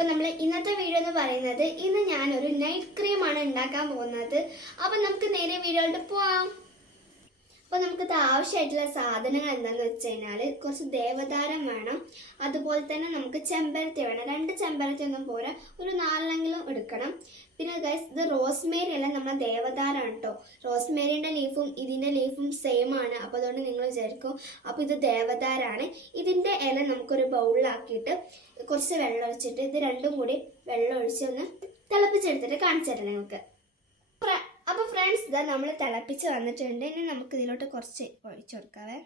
അപ്പോൾ നമ്മൾ ഇന്നത്തെ വീഡിയോ എന്ന് പറയുന്നത് ഇന്ന് ഞാനൊരു നൈറ്റ് ക്രീം ആണ് ഉണ്ടാക്കാൻ പോകുന്നത്. അപ്പോൾ നമുക്ക് നേരെ വീഡിയോയിലോട്ട് പോവാം. അപ്പോൾ നമുക്ക് ഇത് ആവശ്യമായിട്ടുള്ള സാധനങ്ങൾ എന്താണെന്ന് വെച്ച് കഴിഞ്ഞാൽ കുറച്ച് ദേവതാരം വേണം. അതുപോലെ തന്നെ നമുക്ക് ചെമ്പരത്തി വേണം. രണ്ട് ചെമ്പരത്തി ഒന്നും പോരാ. ഒരു നാലെങ്കിലും എടുക്കണം. പിന്നെ ഗൈസ് ഇത് റോസ്മേരി അല്ല നമ്മുടെ ദേവതാരാണ് കേട്ടോ. റോസ്മേരിയുടെ ലീഫും ഇതിന്റെ ലീഫും സെയിം ആണ്. അപ്പോൾ അതുകൊണ്ട് നിങ്ങൾ വിചാരിക്കും അപ്പോൾ ഇത് ദേവതാരാണ്. ഇതിന്റെ ഇല നമുക്കൊരു ബൗളിലാക്കിയിട്ട് കുറച്ച് വെള്ളം ഒഴിച്ചിട്ട് ഇത് രണ്ടും കൂടി വെള്ളം ഒഴിച്ച് ഒന്ന് തിളപ്പിച്ചെടുത്തിട്ട് കാണിച്ചു തരാം നിങ്ങൾക്ക്. ഫ്രണ്ട്സ് ഇതാ നമ്മൾ തിളപ്പിച്ച് വന്നിട്ടുണ്ട്. ഇനി നമുക്ക് ഇതിലോട്ട് കുറച്ച് ഒഴിച്ചു കൊടുക്കാവേ.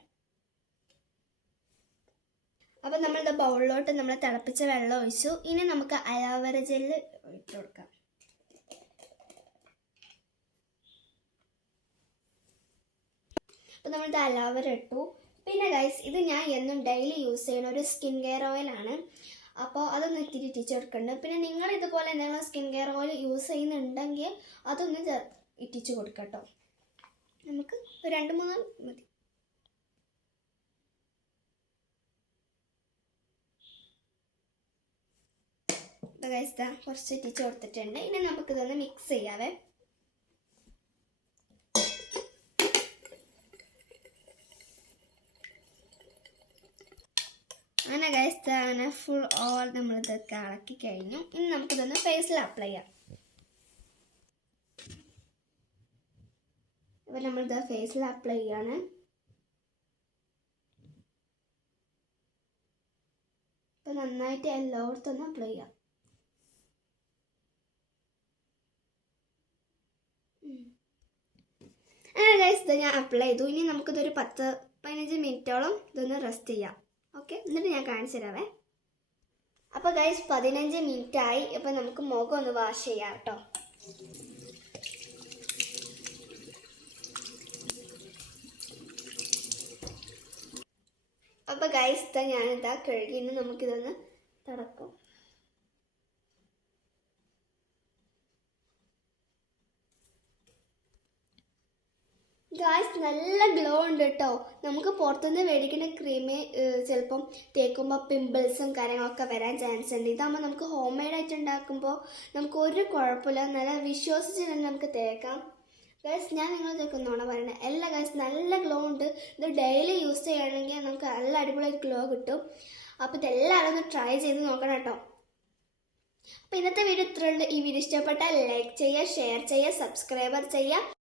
അപ്പം നമ്മൾ ഇത് ബൗളിലോട്ട് നമ്മൾ തിളപ്പിച്ച വെള്ളം ഒഴിച്ചു. ഇനി നമുക്ക് അയാവര ജെല്ല് ഒഴിച്ചു കൊടുക്കാം. അപ്പം നമ്മളിത് അലാവര ഇട്ടു. പിന്നെ ഗൈസ് ഇത് ഞാൻ എന്നും ഡെയിലി യൂസ് ചെയ്യുന്ന ഒരു സ്കിൻ കെയർ ഓയിലാണ് അപ്പോൾ അതൊന്ന് ഇത്തിരി ഇട്ടിച്ചു കൊടുക്കുന്നുണ്ട് പിന്നെ നിങ്ങൾ ഇതുപോലെ എന്തെങ്കിലും സ്കിൻ കെയർ ഓയിൽ യൂസ് ചെയ്യുന്നുണ്ടെങ്കിൽ അതൊന്ന് ചെ- കൊടുക്കാം കൊടുക്കട്ടോ. നമുക്ക് രണ്ട് മൂന്ന് മതി. കുറച്ച് ഇറ്റിച്ച് കൊടുത്തിട്ടുണ്ട്. ഇനി നമുക്ക് നമുക്കിതൊന്ന് മിക്സ് ചെയ്യാവേ. അങ്ങനെ ഗൈസ് അങ്ങനെ ഫുൾ ഓൾ നമ്മളിതൊക്കെ ഇളക്കി കഴിഞ്ഞു. ഇനി നമുക്കിതൊന്ന് ഫേസിൽ അപ്ലൈ ചെയ്യാം. ഇപ്പം ഇത് ഫേസിൽ അപ്ലൈ ചെയ്യാണ്. ഇപ്പം നന്നായിട്ട് എല്ലായിടത്തും അപ്ലൈ ചെയ്യാം. ഇത് ഞാൻ അപ്ലൈ ചെയ്തു. ഇനി നമുക്കിതൊരു പത്ത് പതിനഞ്ച് മിനിറ്റോളം ഇതൊന്ന് റെസ്റ്റ് ചെയ്യാം. ഓക്കെ എന്നിട്ട് ഞാൻ കാണിച്ചു തരാവേ. അപ്പോൾ ഗൈസ് പതിനഞ്ച് മിനിറ്റ് ആയി അപ്പോൾ നമുക്ക് മുഖം ഒന്ന് വാഷ് ചെയ്യാം കേട്ടോ. അപ്പോൾ ഗൈസ് ഇതാ ഞാനിതാ കഴുകി നമുക്കിതൊന്ന് തടക്കും ഗായ്സ് നല്ല ഗ്ലോ ഉണ്ട് കേട്ടോ നമുക്ക് പുറത്തുനിന്ന് മേടിക്കുന്ന ക്രീം ചിലപ്പം തേക്കുമ്പോൾ പിമ്പിൾസും കാര്യങ്ങളൊക്കെ വരാൻ ചാൻസ് ഉണ്ട്. ഇതാകുമ്പോൾ നമുക്ക് ഹോം മെയ്ഡ് ആയിട്ട് ഉണ്ടാക്കുമ്പോൾ നമുക്ക് ഒരു കുഴപ്പമില്ല. നല്ല വിശ്വസിച്ച് തന്നെ നമുക്ക് തേക്കാം. ഗൈസ് ഞാൻ നിങ്ങൾ ഒന്നാണ് പറയുന്നത് എല്ലാ ഗൈസ് നല്ല ഗ്ലോ ഉണ്ട്. ഇത് ഡെയിലി യൂസ് ചെയ്യുകയാണെങ്കിൽ നമുക്ക് നല്ല അടിപൊളി ഗ്ലോ കിട്ടും. അപ്പോൾ ഇതെല്ലാവരും ഒന്ന് ട്രൈ ചെയ്ത് നോക്കണം കേട്ടോ. അപ്പോൾ ഇന്നത്തെ വീഡിയോ ഇത്രയുണ്ട് ഈ വീഡിയോ ഇഷ്ടപ്പെട്ടാൽ ലൈക്ക് ചെയ്യുക ഷെയർ ചെയ്യുക സബ്സ്ക്രൈബർ ചെയ്യുക.